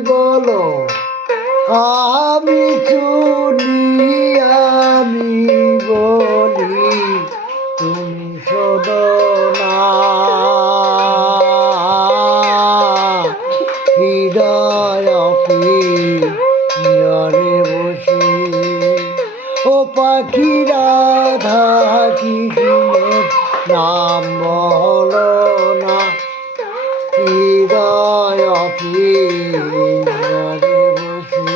বলো, আমি শুনি, আমি বলি, তুমি শোনো না। হৃদয় বসে, ও পাখিরা ধাকি নাম বলো না। হৃদয় বসে।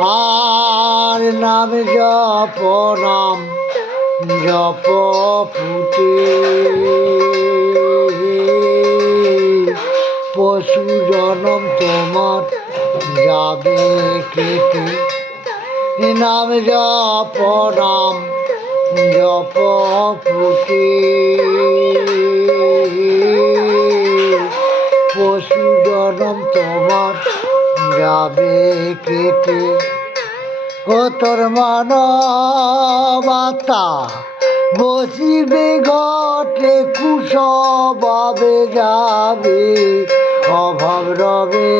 আর নাম জপ নাম জপ ফুটে পশু জনম তোমার যাবে কেটে নাম জপ নাম জপ ফুটে পশু জনম তোমার যাবে কেটে। ও তোর মানবাতা বসিবে ঘটে কুশভাবে যাবে, অভাব রবে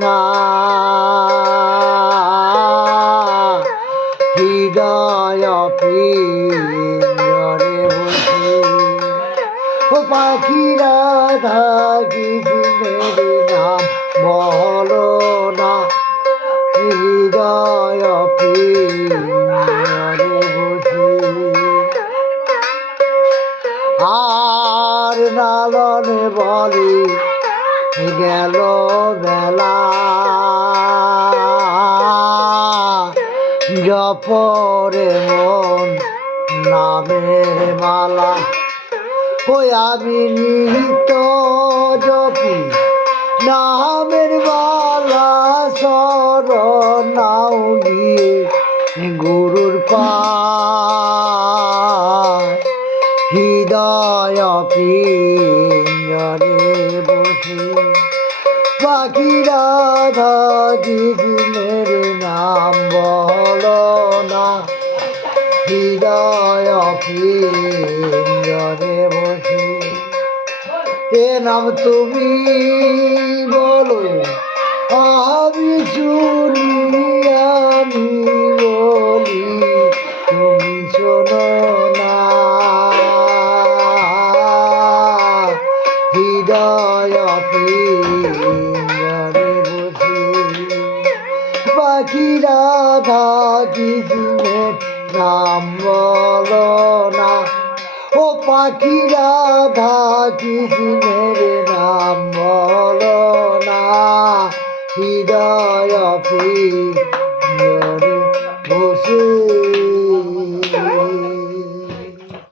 না। হৃদয় পিঞ্জরে ও পাখিরা দিনের নাম বলো না হৃদয় আর নালনে বলে, গেল বেলা জপরে মন নামের মালা। ওই আমি নিহিত জপি, নামের মালা সর নাও গিয়ে গুরুর পা হৃদয় পিঞ্জরে বসে পাখিরা দিনের নাম বল না। হৃদয় পিঞ্জরে বসে। এ নাম তুমি বলো আমি শুনি আমি বলি, তুমি শোনো না। হৃদয় পিঞ্জরে বসে। পাখিরা থাকি নাম না ও পাখিরা ধাকি দিনের নাম না হৃদয় ফির